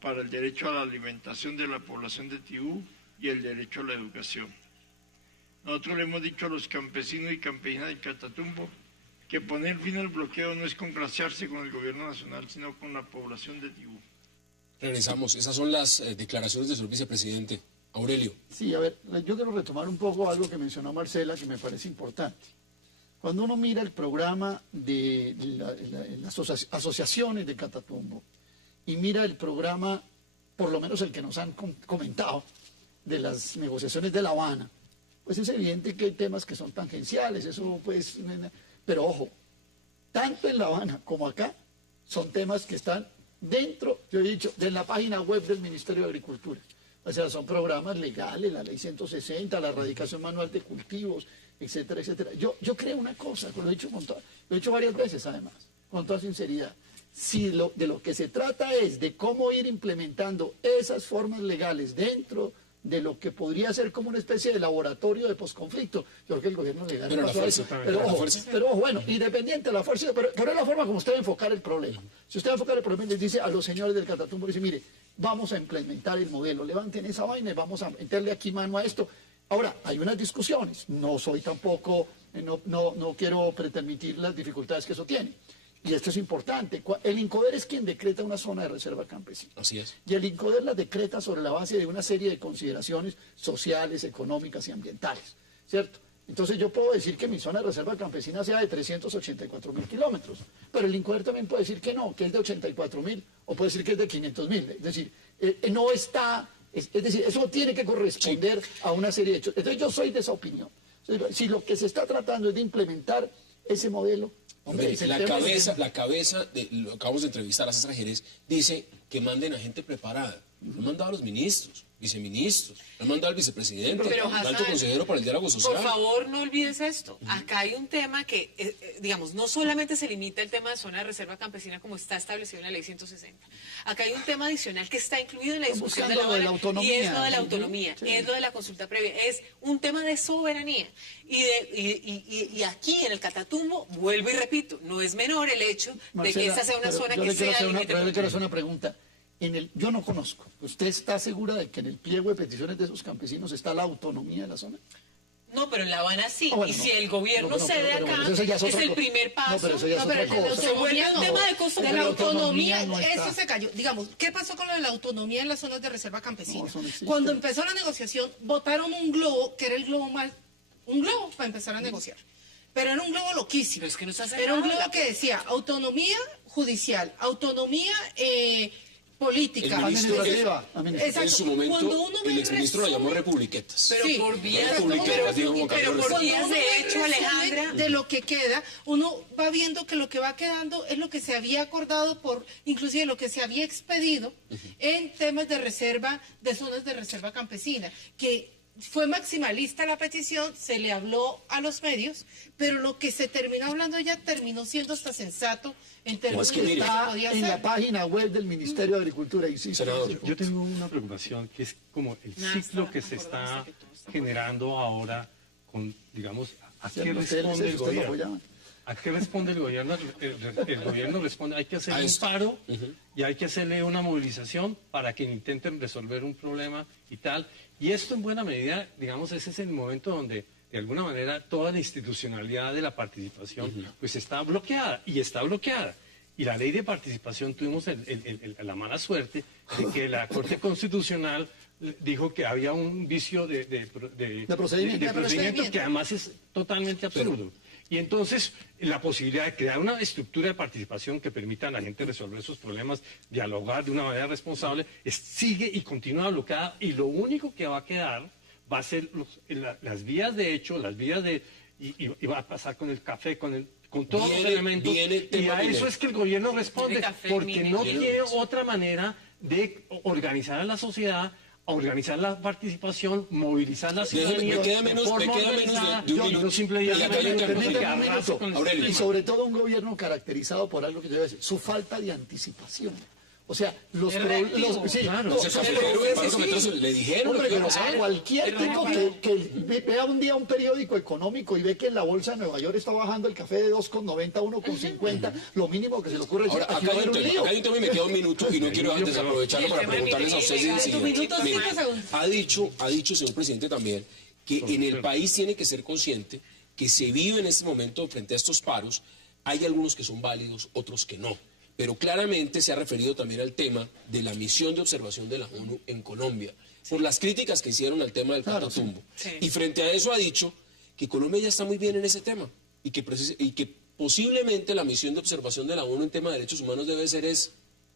para el derecho a la alimentación de la población de Tibú y el derecho a la educación. Nosotros le hemos dicho a los campesinos y campesinas de Catatumbo que poner fin al bloqueo no es congraciarse con el gobierno nacional, sino con la población de Tibú. Regresamos. Esas son las declaraciones del señor vicepresidente. Aurelio. Sí, a ver, yo quiero retomar un poco algo que mencionó Marcela, que me parece importante. Cuando uno mira el programa de las asociaciones de Catatumbo y mira el programa, por lo menos el que nos han comentado, de las negociaciones de La Habana, pues es evidente que hay temas que son tangenciales, eso pues, pero ojo, tanto en La Habana como acá son temas que están dentro, yo he dicho, de la página web del Ministerio de Agricultura. O sea, son programas legales, la ley 160, la erradicación manual de cultivos, etcétera, etcétera. Yo creo una cosa, lo he dicho varias veces además, con toda sinceridad. Si de lo que se trata es de cómo ir implementando esas formas legales dentro de lo que podría ser como una especie de laboratorio de posconflicto, yo creo que el gobierno le da Pero la fuerza, pero ojo, bueno, independiente de la fuerza, pero es la forma como usted va a enfocar el problema. Si usted va a enfocar el problema, les dice a los señores del Catatumbo, dice, mire, vamos a implementar el modelo, levanten esa vaina y vamos a meterle aquí mano a esto. Ahora, hay unas discusiones, no soy tampoco, no quiero pretermitir las dificultades que eso tiene. Y esto es importante, el INCODER es quien decreta una zona de reserva campesina. Así es. Y el INCODER la decreta sobre la base de una serie de consideraciones sociales, económicas y ambientales, ¿cierto? Entonces yo puedo decir que mi zona de reserva campesina sea de 384.000 kilómetros, pero el INCODER también puede decir que no, que es de 84.000, o puede decir que es de 500.000. Es decir, no está, es decir, eso tiene que corresponder a una serie de hechos. Entonces yo soy de esa opinión. Si lo que se está tratando es de implementar ese modelo, hombre, la cabeza lo acabamos de entrevistar a César Jerez, dice que manden a gente preparada. Lo han mandado a los ministros, viceministros, lo han mandado al vicepresidente, al alto consejero para el diálogo social. Por favor, no olvides esto. Acá hay un tema que, digamos, no solamente se limita el tema de zona de reserva campesina como está establecido en la ley 160. Acá hay un tema adicional que está incluido en la discusión de la autonomía, y es lo de la autonomía, es lo de la consulta previa, es un tema de soberanía. Y aquí en el Catatumbo, vuelvo y repito, no es menor el hecho de que esta sea una zona que sea límite. Yo le quiero hacer una pregunta. Yo no conozco. ¿Usted está segura de que en el pliego de peticiones de esos campesinos está la autonomía de la zona? No, pero en La Habana sí. Bueno, y si el gobierno cede acá, es el primer paso. No, pero eso ya es otra cosa. Se vuelve un tema de costo. De la autonomía, eso se cayó. Digamos, ¿qué pasó con lo de la autonomía en las zonas de reserva campesina? Cuando empezó la negociación, votaron un globo, que era el globo mal, un globo para empezar a negociar. Pero era un globo loquísimo. Pero es que no se hace era un nada. globo que decía autonomía judicial, autonomía política, administrativa. Exacto. En su momento, Cuando uno ve el exministro la llamó resumen, republiquetas. Pero sí, por vías, republicanas, dijo Juan Carlos pero por Restrepo. vías de hecho, Alejandra. De lo que queda, uno va viendo que lo que va quedando es lo que se había acordado inclusive lo que se había expedido en temas de reserva, de zonas de reserva campesina, que fue maximalista la petición, se le habló a los medios, pero lo que se terminó hablando ya terminó siendo hasta sensato en términos que de mire, lo que Está podía en ser. la página web del Ministerio de Agricultura, insisto. Senador. Yo tengo una preocupación que es como el ciclo que se está generando ahora con, digamos, ¿a qué responde el gobierno? ¿A qué responde el gobierno? El gobierno responde, hay que hacerle un paro y hay que hacerle una movilización para que intenten resolver un problema y tal. Y esto en buena medida, digamos, ese es el momento donde de alguna manera toda la institucionalidad de la participación pues está bloqueada y está bloqueada. Y la ley de participación tuvimos la mala suerte de que la Corte Constitucional dijo que había un vicio de procedimiento que además es totalmente absurdo. Y entonces la posibilidad de crear una estructura de participación que permita a la gente resolver esos problemas, dialogar de una manera responsable, sigue y continúa bloqueada. Y lo único que va a quedar va a ser las vías de hecho, las vías de... Y va a pasar con el café, con todos los elementos. Y a eso es que el gobierno responde, porque no tiene otra manera de organizar a la sociedad a organizar la participación, movilizar la ciudadanía. Me queda menos de un minuto. Y acá hay un tema. Aurelio. Y sobre todo un gobierno caracterizado por algo que yo voy a decir, su falta de anticipación. O sea, los problemas... Sí, claro. Le dijeron hombre, lo que iba a a pasar. cualquier tipo que vea un día un periódico económico y ve que en la bolsa de Nueva York está bajando el café de 2,90 a 1,50, lo mínimo que se le ocurre es Ahora, aquí acá va a hay haber un tema, acá hay un tema y me queda un minuto y no quiero desaprovecharlo para preguntarles a ustedes el siguiente. Mire, ha dicho el señor presidente también que en el país tiene que ser consciente que se vive en este momento frente a estos paros. Hay algunos que son válidos, otros que no. Pero claramente se ha referido también al tema de la misión de observación de la ONU en Colombia, por las críticas que hicieron al tema del Catatumbo. Sí. Y frente a eso ha dicho que Colombia ya está muy bien en ese tema y que posiblemente la misión de observación de la ONU en tema de derechos humanos debe ser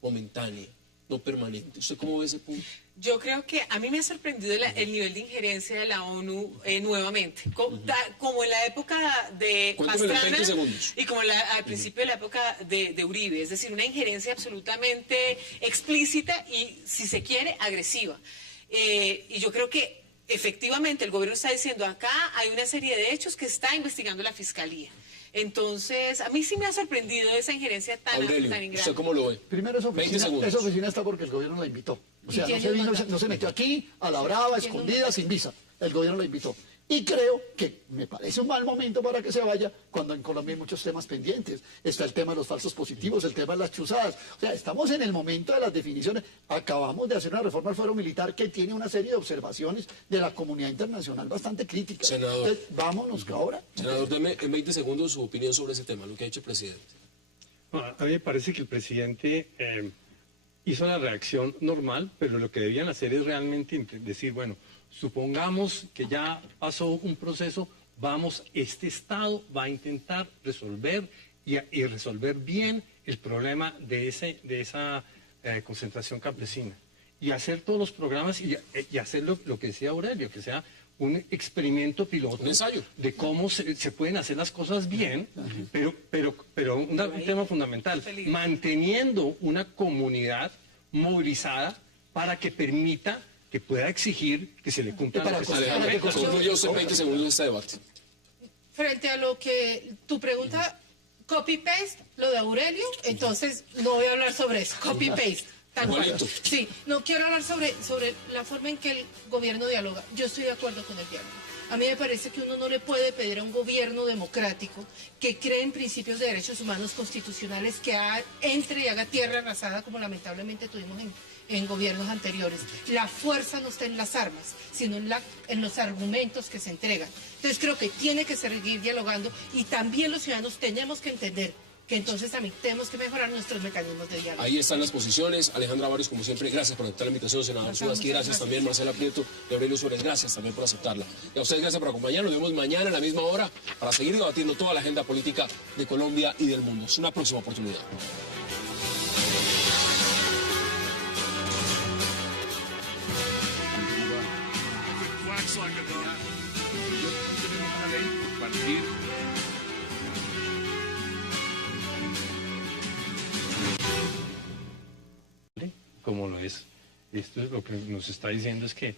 momentánea, no permanente. ¿Usted cómo ve ese punto? Yo creo que a mí me ha sorprendido el nivel de injerencia de la ONU nuevamente, como en la época de Cuéntemelo en Pastrana 20 segundos. y como al principio de la época de Uribe, es decir, una injerencia absolutamente explícita y, si se quiere, agresiva. Y yo creo que efectivamente el gobierno está diciendo, acá hay una serie de hechos que está investigando la Fiscalía. Entonces, a mí sí me ha sorprendido esa injerencia tan Aurelio, ingrata. ¿usted cómo lo ve? Primero, 20 segundos. esa oficina está porque el gobierno la invitó. O sea, no se metió aquí, a la brava, escondida, sin visa. El gobierno la invitó. Y creo que me parece un mal momento para que se vaya cuando en Colombia hay muchos temas pendientes. Está el tema de los falsos positivos, el tema de las chuzadas. O sea, estamos en el momento de las definiciones. Acabamos de hacer una reforma al fuero militar que tiene una serie de observaciones de la comunidad internacional bastante críticas. Senador. Entonces, vámonos ahora. Senador, deme en 20 segundos su opinión sobre ese tema, lo que ha hecho el presidente. Bueno, a mí me parece que el presidente hizo la reacción normal, pero lo que debían hacer es realmente decir, bueno, supongamos que ya pasó un proceso, este Estado va a intentar resolver y resolver bien el problema de esa concentración campesina. Y hacer todos los programas y hacer lo que decía Aurelio, que sea un experimento piloto Un ensayo. de cómo se pueden hacer las cosas bien, pero un tema fundamental, manteniendo una comunidad movilizada para que permita que pueda exigir que se le cumpla la Alejandra, concluya usted en 20 segundos este debate. Frente a lo que tu pregunta, copy-paste, lo de Aurelio, entonces no voy a hablar sobre eso, copy-paste. Tal cual. Igualito. Sí, no quiero hablar sobre la forma en que el gobierno dialoga. Yo estoy de acuerdo con el diálogo. A mí me parece que uno no le puede pedir a un gobierno democrático que cree en principios de derechos humanos constitucionales, que entre y haga tierra arrasada, como lamentablemente tuvimos en gobiernos anteriores. La fuerza no está en las armas, sino en los argumentos que se entregan. Entonces creo que tiene que seguir dialogando y también los ciudadanos tenemos que entender que entonces también tenemos que mejorar nuestros mecanismos de diálogo. Ahí están las posiciones. Alejandra Barrios, como siempre, gracias por aceptar la invitación, senador Sudarsky. Gracias también, Marcela Prieto y Aurelio Suárez. Gracias también por aceptarla. Y a ustedes gracias por acompañarnos. Nos vemos mañana a la misma hora para seguir debatiendo toda la agenda política de Colombia y del mundo. Es una próxima oportunidad. como lo es. Esto es lo que nos está diciendo, es que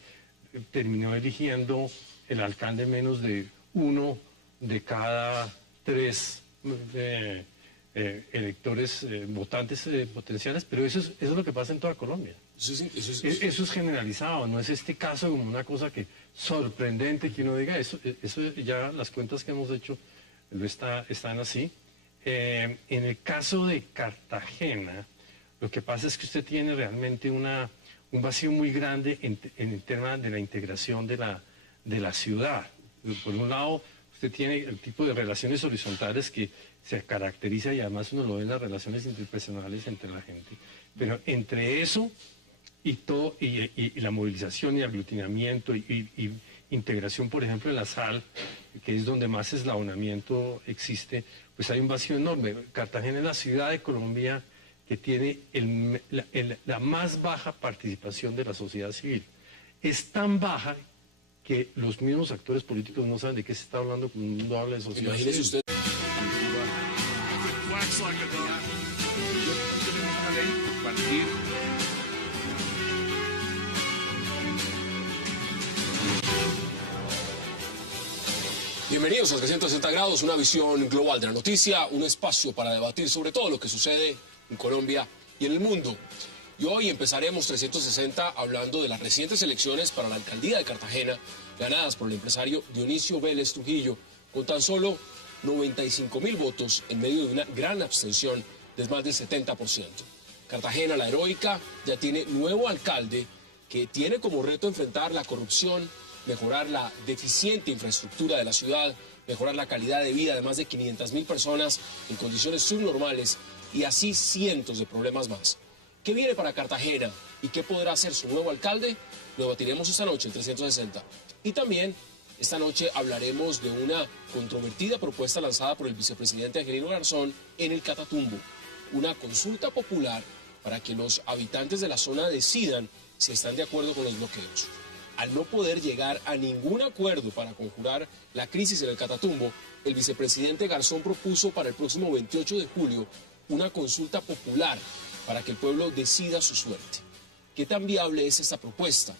terminó eligiendo el alcalde menos de 1 de cada 3 electores, votantes potenciales, pero eso es lo que pasa en toda Colombia. Eso es generalizado, no es este caso como una cosa que sorprendente que uno diga eso ya las cuentas que hemos hecho están así. En el caso de Cartagena, lo que pasa es que usted tiene realmente un vacío muy grande en el tema de la integración de la ciudad. Por un lado, usted tiene el tipo de relaciones horizontales que se caracteriza, y además uno lo ve en las relaciones interpersonales entre la gente, pero entre eso y la movilización y aglutinamiento y integración, por ejemplo, en la sal, que es donde más eslabonamiento existe, pues hay un vacío enorme. Cartagena es la ciudad de Colombia que tiene la más baja participación de la sociedad civil. Es tan baja que los mismos actores políticos no saben de qué se está hablando cuando el mundo habla de sociedad civil. Imagínese usted. Bienvenidos a 360 grados, una visión global de la noticia, un espacio para debatir sobre todo lo que sucede en Colombia y en el mundo. Y hoy empezaremos 360 hablando de las recientes elecciones para la alcaldía de Cartagena, ganadas por el empresario Dionisio Vélez Trujillo, con tan solo 95.000 votos en medio de una gran abstención de más del 70%. Cartagena, la heroica, ya tiene nuevo alcalde que tiene como reto enfrentar la corrupción, mejorar la deficiente infraestructura de la ciudad, mejorar la calidad de vida de más de 500.000 personas en condiciones subnormales y así cientos de problemas más. ¿Qué viene para Cartagena y qué podrá hacer su nuevo alcalde? Lo debatiremos esta noche en 360. Y también esta noche hablaremos de una controvertida propuesta lanzada por el vicepresidente Angelino Garzón en el Catatumbo. Una consulta popular para que los habitantes de la zona decidan si están de acuerdo con los bloqueos. Al no poder llegar a ningún acuerdo para conjurar la crisis en el Catatumbo, el vicepresidente Garzón propuso para el próximo 28 de julio una consulta popular para que el pueblo decida su suerte. ¿Qué tan viable es esta propuesta?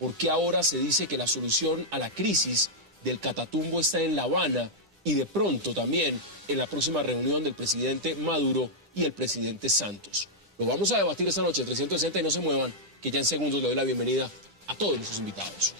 ¿Por qué ahora se dice que la solución a la crisis del Catatumbo está en La Habana y de pronto también en la próxima reunión del presidente Maduro y el presidente Santos? Lo vamos a debatir esta noche en 360 y no se muevan, que ya en segundos le doy la bienvenida a todos nuestros invitados.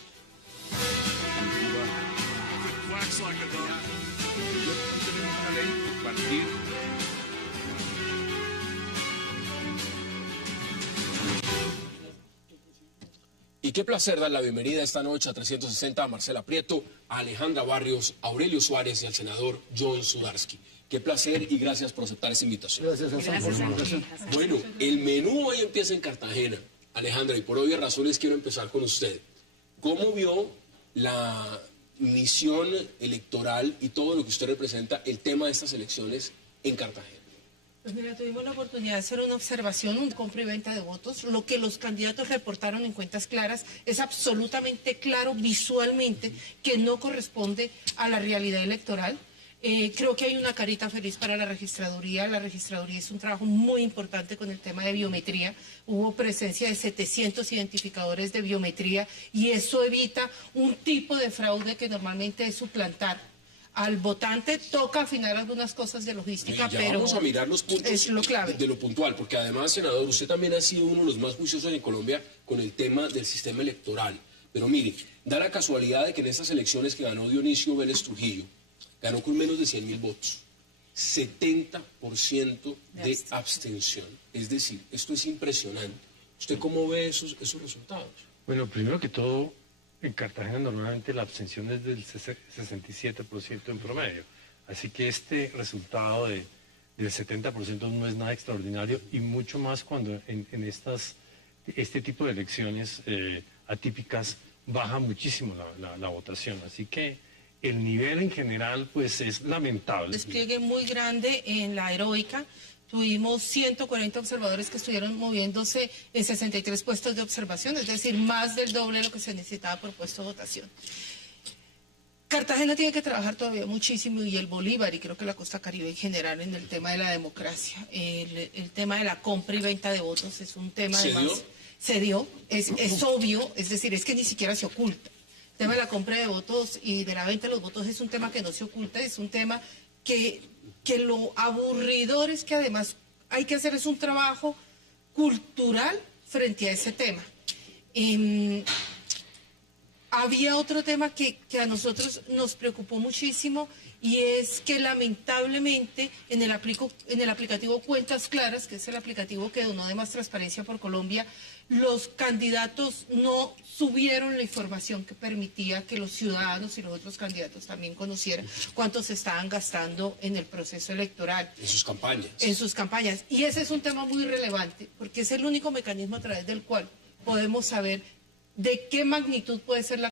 Y qué placer dar la bienvenida esta noche a 360 a Marcela Prieto, a Alejandra Barrios, a Aurelio Suárez y al senador John Sudarsky. Qué placer y gracias por aceptar esa invitación. Gracias, Hassan, por la invitación. Bueno, el menú hoy empieza en Cartagena. Alejandra, y por obvias razones quiero empezar con usted. ¿Cómo vio la misión electoral y todo lo que usted representa, el tema de estas elecciones en Cartagena? Pues mira, tuvimos la oportunidad de hacer una observación, un compra y venta de votos. Lo que los candidatos reportaron en cuentas claras es absolutamente claro visualmente que no corresponde a la realidad electoral. Creo que hay una carita feliz para la registraduría. La registraduría hizo un trabajo muy importante con el tema de biometría. Hubo presencia de 700 identificadores de biometría y eso evita un tipo de fraude que normalmente es suplantar al votante. Toca afinar algunas cosas de logística, Ya pero vamos a mirar los puntos es lo clave. de lo puntual, porque además, senador, usted también ha sido uno de los más juiciosos en Colombia con el tema del sistema electoral. Pero mire, da la casualidad de que en estas elecciones que ganó Dionisio Vélez Trujillo, ganó con menos de 100.000 votos, 70% de abstención. Es decir, esto es impresionante. ¿Usted cómo ve esos resultados? Bueno, primero que todo, en Cartagena normalmente la abstención es del 67% en promedio. Así que este resultado del 70% no es nada extraordinario y mucho más cuando en este tipo de elecciones atípicas baja muchísimo la votación. Así que el nivel en general pues es lamentable. Despliegue muy grande en la heroica. Tuvimos 140 observadores que estuvieron moviéndose en 63 puestos de observación, es decir, más del doble de lo que se necesitaba por puesto de votación. Cartagena tiene que trabajar todavía muchísimo y el Bolívar y creo que la costa caribe en general en el tema de la democracia. El tema de la compra y venta de votos es un tema además... Se dio, es obvio, es decir, es que ni siquiera se oculta. El tema de la compra de votos y de la venta de los votos es un tema que no se oculta, es un tema que lo aburridor es que además hay que hacer es un trabajo cultural frente a ese tema. Había otro tema que a nosotros nos preocupó muchísimo y es que lamentablemente en el aplicativo Cuentas Claras, que es el aplicativo que donó de Más Transparencia por Colombia, los candidatos no subieron la información que permitía que los ciudadanos y los otros candidatos también conocieran cuánto se estaban gastando en el proceso electoral. En sus campañas. En sus campañas. Y ese es un tema muy relevante porque es el único mecanismo a través del cual podemos saber de qué magnitud puede ser la